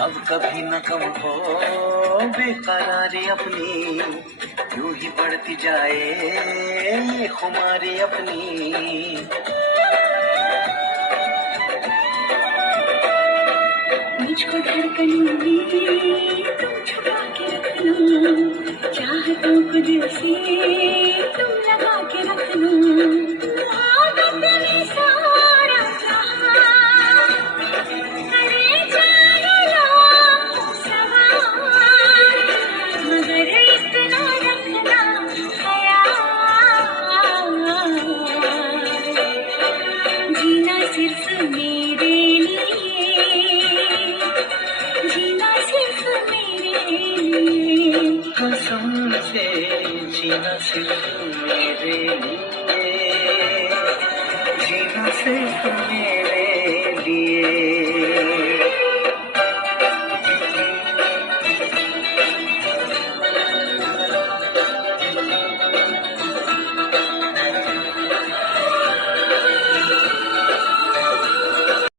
अब कभी न कम हो बेकरारी अपनी, यूं ही बढ़ती जाए ये खुमारी अपनी। मुझको धड़कनों में तुम छुपा के रख लो, चाहतों को दिल से तुम लगा के रख लो। मोहब्बत में सारा जहां करे जाने लाखों सवार, मगर इतना रखना ख्याल, जीना सिर्फ मेरे लिए, जीना सिर्फ मेरे लिए। कसम से जीना सिर्फ मेरे लिए, जीना सिर्फ मेरे लिए।